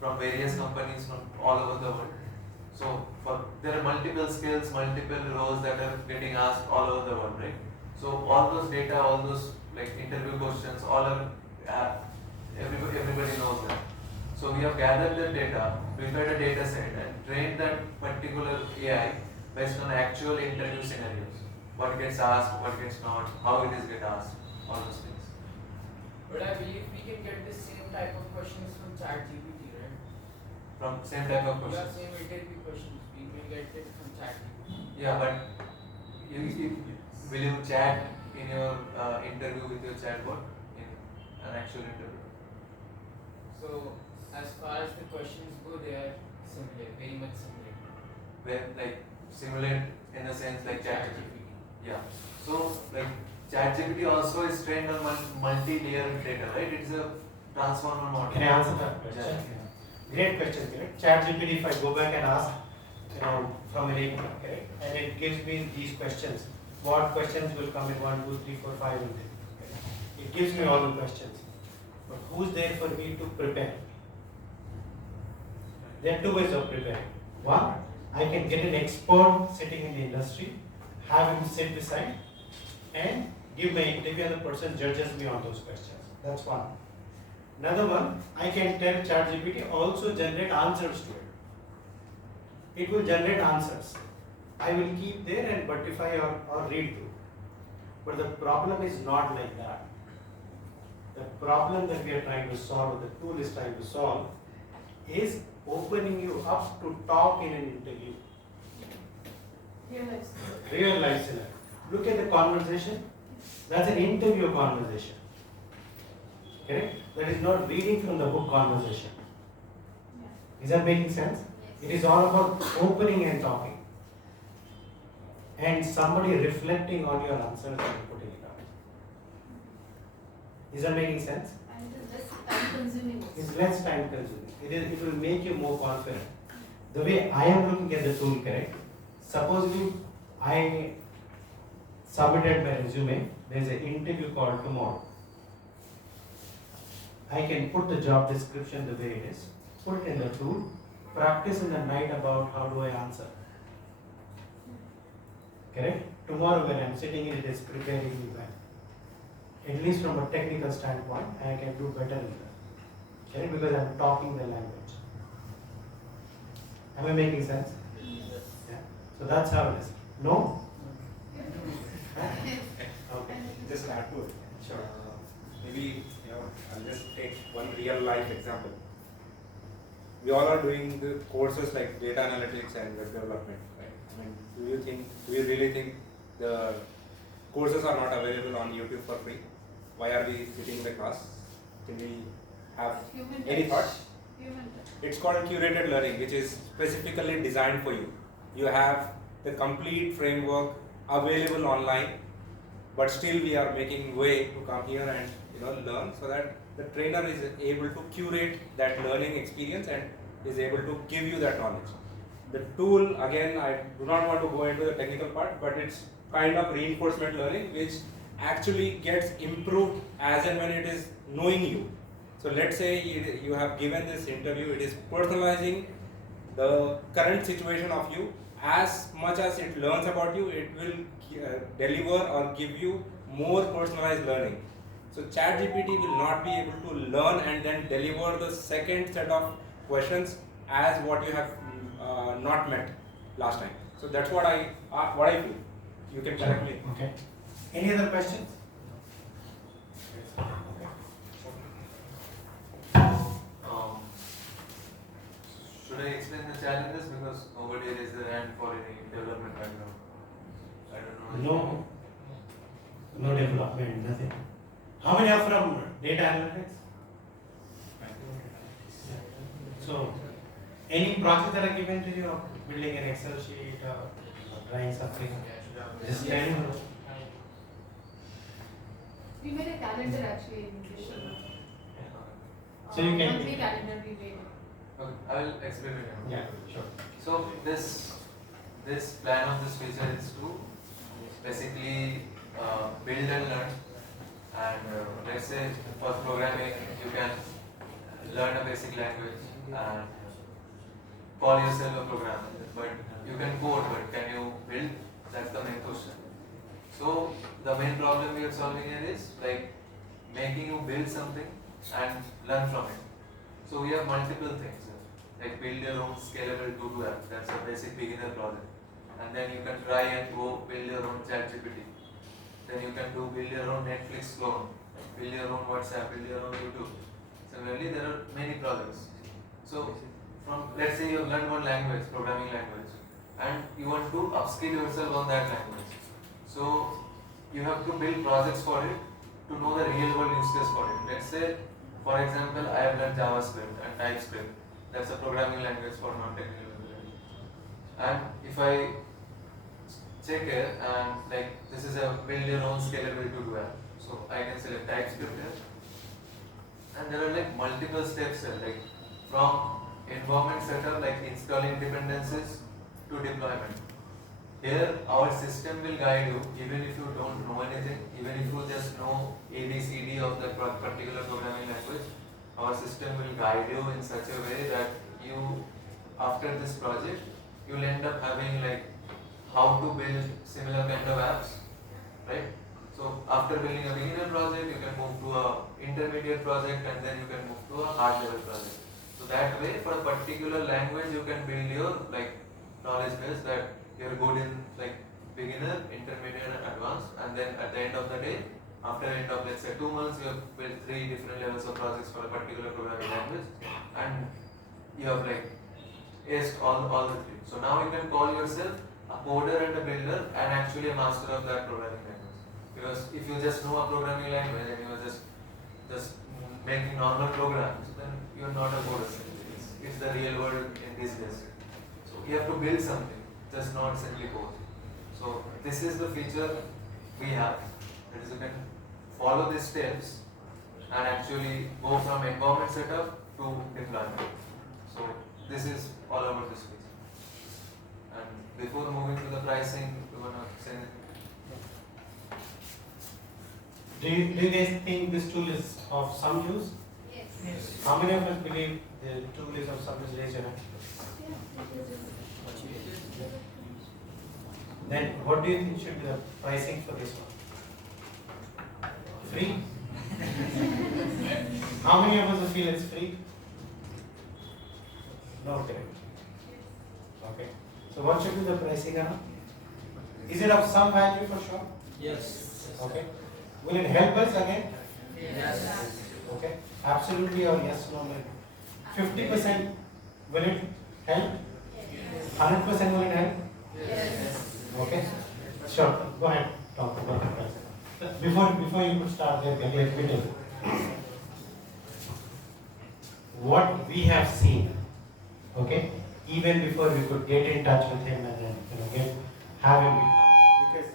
from various companies from all over the world. So there are multiple skills, multiple roles that are getting asked all over the world, right? So all those data, all those like interview questions, all are everybody knows that. So we have gathered the data, prepared a data set, and trained that particular AI based on actual interview scenarios. What gets asked, what gets not, how it is get asked, all those things. But I believe we can get the same type of questions from ChatGPT, right? From same type of Yeah, questions. same interview questions. We can get it from ChatGPT. Yeah, but will you chat in your interview with your chatbot in an actual interview? So, as far as the questions go, they are similar, very much similar. Where like simulate in a sense like ChatGPT. Yeah. So like ChatGPT also is trained on multi-layer data, right? It's a transformer model. Can I answer that question? Yeah. Great question, correct? ChatGPT, if I go back and ask, from an API, correct? And it gives me these questions. What questions will come in 1, 2, 3, 4, 5 in there? Okay? It gives me all the questions. But who's there for me to prepare? There are two ways of preparing. One, I can get an expert sitting in the industry, have him sit beside, and give my interview, and the person judges me on those questions. That's one. Another one, I can tell ChatGPT also generate answers to it. It will generate answers. I will keep there and verify or read through. But the problem is not like that. The problem that we are trying to solve, the tool is trying to solve, is opening you up to talk in an interview. Real life scenario. Look at the conversation. That's an interview conversation. Correct? That is not reading from the book conversation. Is that making sense? It is all about opening and talking. And somebody reflecting on your answers and putting it out. Is that making sense? And it is less time consuming. It's less time consuming. It will make you more confident. The way I am looking at the tool, correct? Supposedly I submitted my resume, there is an interview call tomorrow. I can put the job description the way it is, put it in the tool, practice in the night about how do I answer. Correct? Tomorrow when I am sitting in it is preparing me well. At least from a technical standpoint, I can do better in that. Correct? Because I am talking the language. Am I making sense? Yeah. So that's how it is. No? Okay. Just add to it. Sure. Maybe I'll just take one real life example. We all are doing the courses like data analytics and web development, right? I mean, do you really think the courses are not available on YouTube for free? Why are we sitting in the class? Can we have any thoughts? It's called curated learning, which is specifically designed for you. You have the complete framework available online, but still we are making way to come here and learn, so that the trainer is able to curate that learning experience and is able to give you that knowledge. The tool, again, I do not want to go into the technical part, but it's kind of reinforcement learning which actually gets improved as and when it is knowing you. So let's say you have given this interview, it is personalizing the current situation of you. As much as it learns about you, it will deliver or give you more personalized learning. So ChatGPT will not be able to learn and then deliver the second set of questions as what you have not met last time. So that's what I feel. You can correct me. Okay. Any other questions? Should I explain the challenges, because nobody raised their hand for any development background? I don't know. No development, nothing. How many are from data analytics? So, any projects that are given to you, building an Excel sheet or drawing something? Just tell me. We made a calendar actually in English. So you can. Monthly calendar we made. Okay, I will explain it. Yeah, sure. So this plan of this feature is to basically build and learn. And let's say for programming, you can learn a basic language and call yourself a programmer. But you can code, but can you build? That's the main question. So the main problem we are solving here is like making you build something and learn from it. So we have multiple things, like build your own scalable to-do app. That's a basic beginner project. And then you can try and go build your own ChatGPT. Then you can build your own Netflix clone, build your own WhatsApp, build your own YouTube. Similarly, there are many projects. So from, let's say you have learned one language, programming language, and you want to upskill yourself on that language. So you have to build projects for it to know the real world use case for it. Let's say, for example, I have learned JavaScript and TypeScript. That's a programming language for non-technical people. And if I check here and like this is a build your own scalable to do app. So I can select TypeScript here, and there are like multiple steps here, like from environment setup, like installing dependencies, to deployment. Here our system will guide you even if you don't know anything, even if you just know ABCD of that particular programming language. Our system will guide you in such a way that you, after this project, you'll end up having like how to build similar kind of apps, right? So after building a beginner project, you can move to a intermediate project, and then you can move to a hard level project. So that way, for a particular language, you can build your like knowledge base that you're good in like beginner, intermediate, and advanced, and then at the end of the day, after the end of let's say 2 months, you have built 3 different levels of projects for a particular programming language, and you have like aced all the 3. So now you can call yourself a coder and a builder and actually a master of that programming language. Because if you just know a programming language and you are just making normal programs, then you are not a coder. It's the real world in these days. So you have to build something, just not simply code. So this is the feature we have. That is, you can follow these steps and actually go from environment setup to deployment. So this is all about this feature. And before moving to the pricing, you wanna say anything? Do you guys think this tool is of some use? Yes. How many of us believe the tool is of some use? Raise your hand. Then what do you think should be the pricing for this one? Free? How many of us feel it's free? No, correct. Okay. So what should be the pricing now? Is it of some value for sure? Yes. Okay. Will it help us again? Yes. Okay. Absolutely or yes, no, maybe. 50% will it help? 100% will it help? Yes. Okay. Sure. Go ahead. Talk about the pricing. Before you could start there, let me tell you. What we have seen, okay, even before we could get in touch with him and then have him, because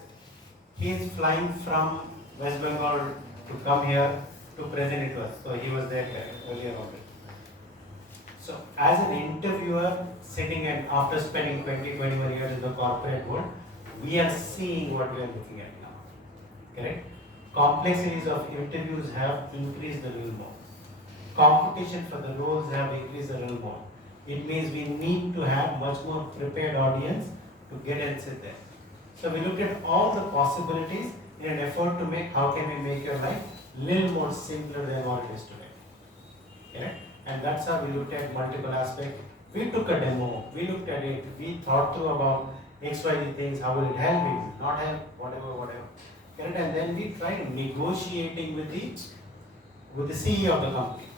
he is flying from West Bengal to come here to present it to us. So he was there earlier already. So as an interviewer sitting and after spending 20-21 years in the corporate world, we are seeing what we are looking at now. Correct? Complexities of interviews have increased a little more. Competition for the roles have increased a little more. It means we need to have much more prepared audience to get and sit there. So we looked at all the possibilities in an effort to make how can we make your life little more simpler than what it is today. Correct? And that's how we looked at multiple aspects. We took a demo, we looked at it, we thought through about XYZ things, how will it help me, not help, whatever. Correct? And then we tried negotiating with the CEO of the company.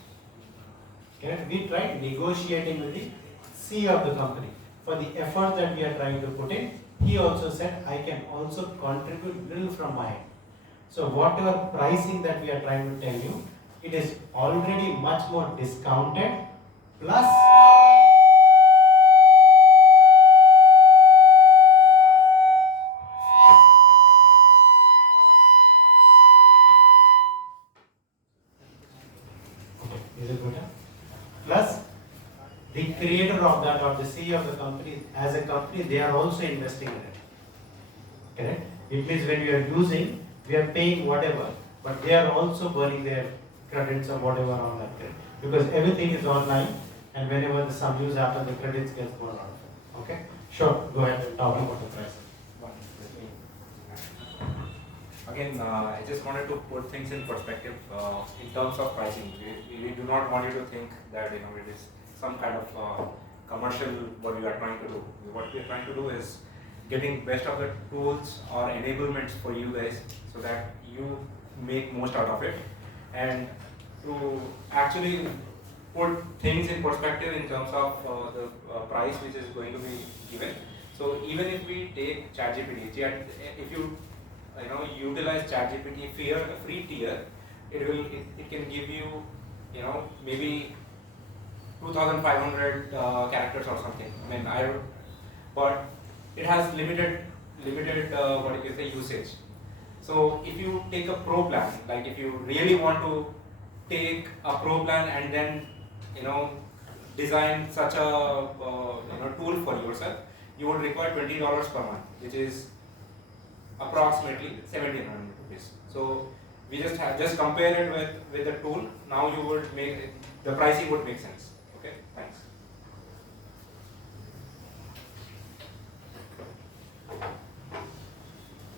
Correct? We tried negotiating with the CEO of the company for the effort that we are trying to put in. He also said, I can also contribute little from my end. So whatever pricing that we are trying to tell you, it is already much more discounted, plus is it better? Plus the creator of that or the CEO of the company, as a company, they are also investing in it. Correct? It means when we are using, we are paying whatever, but they are also burning their credits or whatever on that credit. Because everything is online, and whenever some use happens, the credits get burned out of it. Okay? Sure, go ahead and talk about the price. Again, I just wanted to put things in perspective in terms of pricing. We do not want you to think that it is some kind of commercial what we are trying to do. What we are trying to do is getting best of the tools or enablements for you guys so that you make most out of it, and to actually put things in perspective in terms of the price which is going to be given. So even if we take ChatGPT, if you utilize ChatGPT free tier, it can give you maybe 2,500 characters or something. But it has limited limited what you can say usage. So if you take a pro plan, like if you really want to take a pro plan and then design such a tool for yourself, you would require $20 per month, which is approximately 1700 rupees. So we just compare it with the tool. Now you would make the pricing would make sense. Okay, thanks.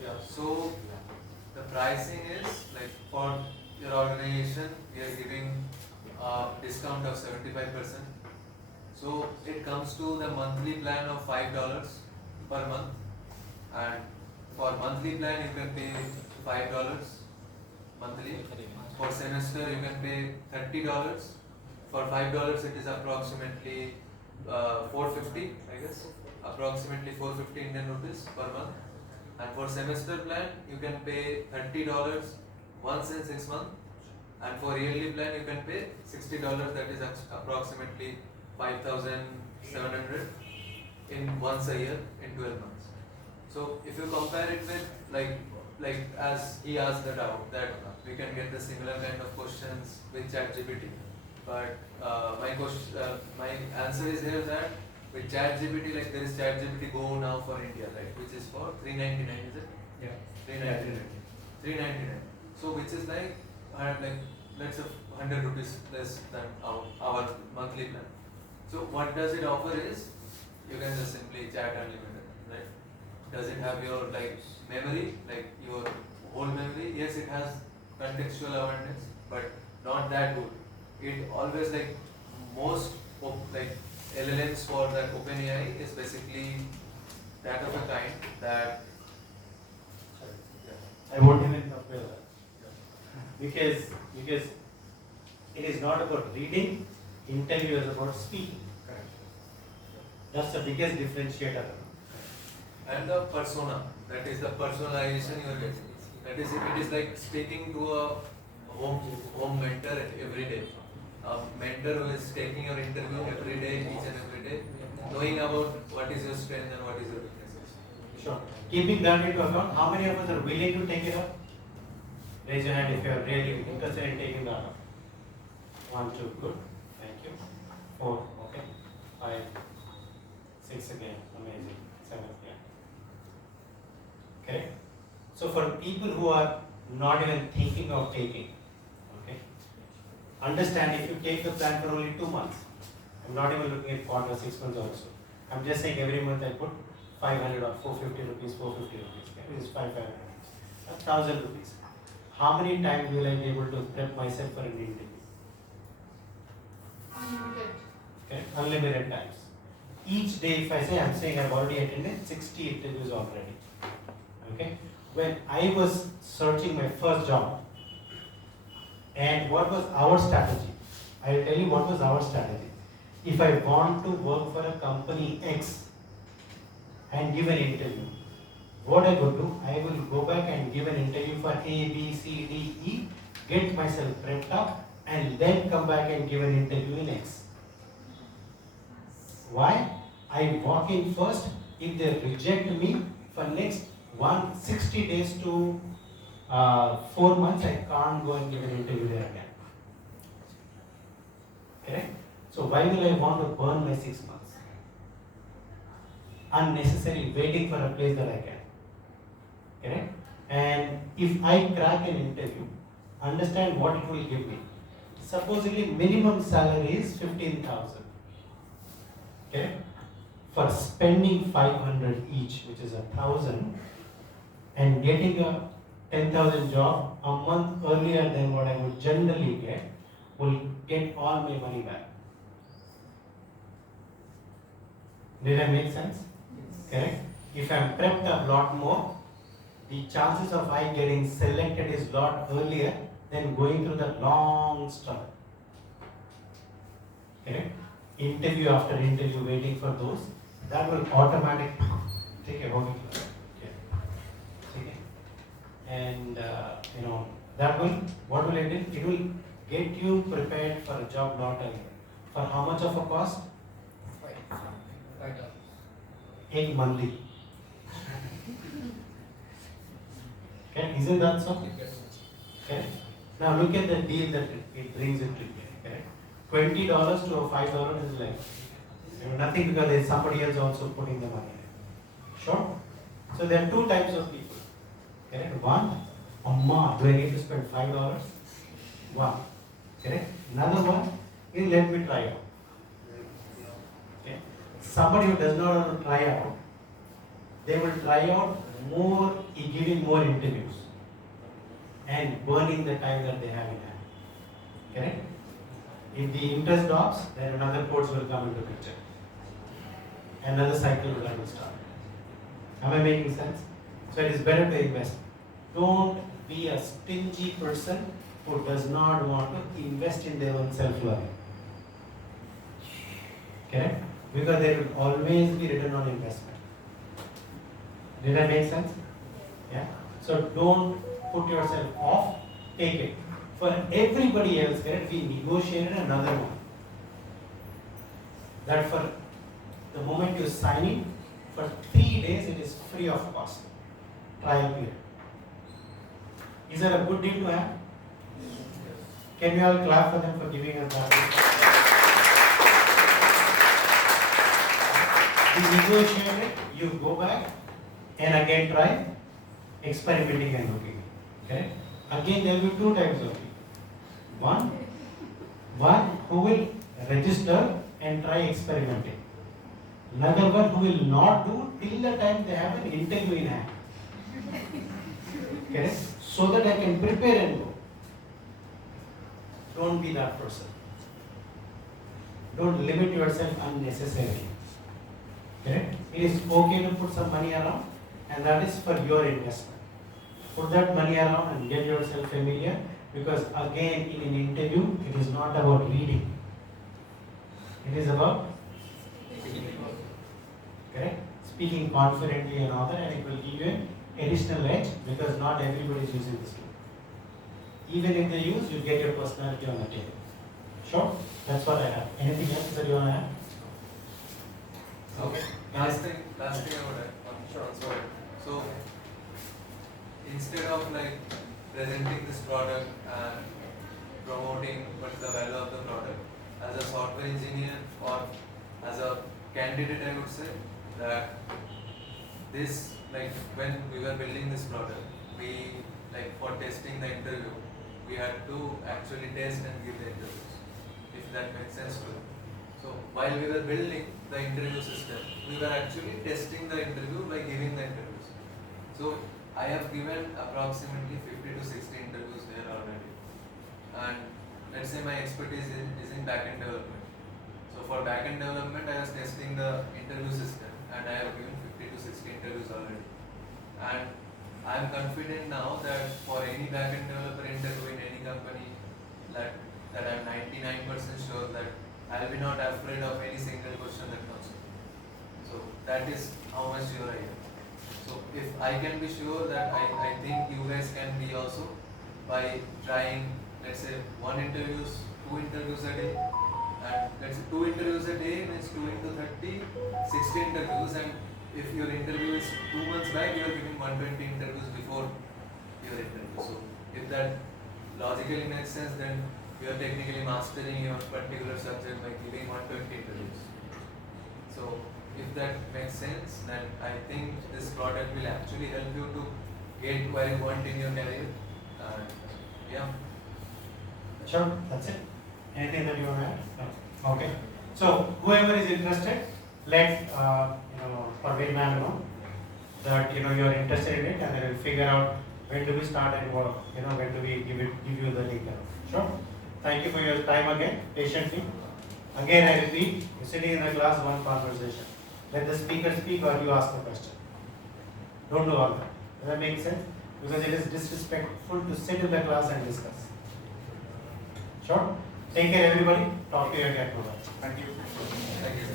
Yeah, so the pricing is like for your organization, we are giving a discount of 75%. So it comes to the monthly plan of $5 per month, and for monthly plan you can pay $5 monthly. For semester you can pay $30. For $5 it is approximately 450, I guess, approximately 450 Indian rupees per month. And for semester plan you can pay $30 once in 6 months, and for yearly plan you can pay $60, that is approximately 5,700 in once a year in 12 months. So if you compare it with like as he asked that out, that we can get the similar kind of questions with ChatGPT, but my answer is here that with ChatGPT, like there is ChatGPT Go now for India, right, which is for $399, is it? Yeah. $399. So which is like let's say 100 rupees less than our monthly plan. So what does it offer is you can just simply chat unlimited, right? Does it have your memory, like your whole memory? Yes, it has contextual awareness, but not that good. It always most LLMs for that OpenAI is basically that of a kind that I won't even compare that. Because it is not about reading, interview is about speaking. That's the biggest differentiator. and the persona, that is the personalization you are getting. That is, it is like speaking to a home mentor every day. A mentor who is taking your interview every day, each and every day, knowing about what is your strength and what is your weaknesses. Sure. Keeping that into account, how many of us are willing to take it up? Raise your hand if you are really interested in taking that up. 1, 2, good. Thank you. 4, okay. 5, 6 again, amazing. 7, yeah. Okay. So for people who are not even thinking of taking, okay, understand if you take the plan for only 2 months, I'm not even looking at 4 or 6 months also. I'm just saying every month I put 500 or 450 rupees, 450 rupees, okay, which is 500, 1,000 rupees. How many times will I be able to prep myself for an interview? Unlimited. Okay, unlimited times. Each day, if I say, I'm saying I've already attended 60 interviews already. Okay, when I was searching my first job, and what was our strategy? I'll tell you what was our strategy. If I want to work for a company X and give an interview, what I would do, I will go back and give an interview for A, B, C, D, E, get myself prepped up, and then come back and give an interview in X. Why? I walk in first. If they reject me for next 160 days to 4 months, I can't go and give an interview there again. Correct? So why will I want to burn my 6 months? Unnecessary waiting for a place that I can. Correct? And if I crack an interview, understand what it will give me. Supposedly minimum salary is 15,000. Okay? For spending 500 each, which is 1,000, and getting a 10,000 job a month earlier than what I would generally get, will get all my money back. Did I make sense? Yes. Correct? If I'm prepped a lot more, the chances of I getting selected is lot earlier than going through the long struggle. Correct? Interview after interview waiting for those, that will automatically take a whole okay. And that will, what will it do? It will get you prepared for a job lot earlier. For how much of a cost? $8 monthly. Okay, isn't that so? Okay. Now look at the deal that it brings it to you. Okay. $20 to $5 is like nothing because there's somebody else also putting the money in. Sure? So there are two types of people. Correct? One, Amma, do I need to spend $5? One. Correct? Another one is let me try out. Okay? Somebody who does not want to try out, they will try out more, giving more interviews and burning the time that they have in hand. Correct? If the interest drops, then another course will come into picture. Another cycle will start. Am I making sense? So it is better to invest. Don't be a stingy person who does not want to invest in their own self-learning. Correct? Because there will always be return on investment. Did that make sense? Yeah? So don't put yourself off, take it. For everybody else, correct, we negotiated another one. That for the moment you sign in, for 3 days it is free of cost. Trial period. Is that a good deal to have? Can we all clap for them for giving us that? You negotiate it, you go back and again try experimenting and looking. Okay? Again there will be two types of people. One who will register and try experimenting. Another one who will not do till the time they have an interview in hand. Okay? So that I can prepare and go. Don't be that person. Don't limit yourself unnecessarily. Correct? It is okay to put some money around, and that is for your investment. Put that money around and get yourself familiar, because again in an interview it is not about reading. It is about correct? Speaking confidently and all that, and it will give you an additional edge because not everybody is using this tool. Even if they use, you get your personality on the table. Sure? That's what I have. Anything else that you want to add? Okay. Last thing I would add. Sure. So instead of like presenting this product and promoting what's the value of the product, as a software engineer or as a candidate, I would say that this, like when we were building this product, we like for testing the interview, we had to actually test and give the interviews, if that makes sense to you. So while we were building the interview system, we were actually testing the interview by giving the interviews. So I have given approximately 50 to 60 interviews there already. And let's say my expertise is in backend development. So for backend development, I was testing the interview system and I have given 50 to 60 interviews already. And I am confident now that for any backend developer interview in any company, that I am 99% sure that I will be not afraid of any single question that comes. So that is how much sure I am. So if I can be sure that I think you guys can be also by trying, let's say 1 interviews, 2 interviews a day, and let's say 2 interviews a day means 2 into 30, 60 interviews, and if your interview is 2 months back, you are giving 120 interviews before your interview. So if that logically makes sense, then you are technically mastering your particular subject by giving 120 interviews. So if that makes sense, then I think this product will actually help you to get where you want in your career. Yeah. Sure, that's it. Anything that you want to add? No. Okay. So whoever is interested, let Parveen ma'am know that you are interested in it, and then we'll figure out when do we start and what, when do we give you the link. Sure. Thank you for your time again, patiently. Again, I repeat, you're sitting in the class, one conversation. Let the speaker speak or you ask the question. Don't do all that. Does that make sense? Because it is disrespectful to sit in the class and discuss. Sure? Take care everybody. Talk to you again. Thank you. Thank you.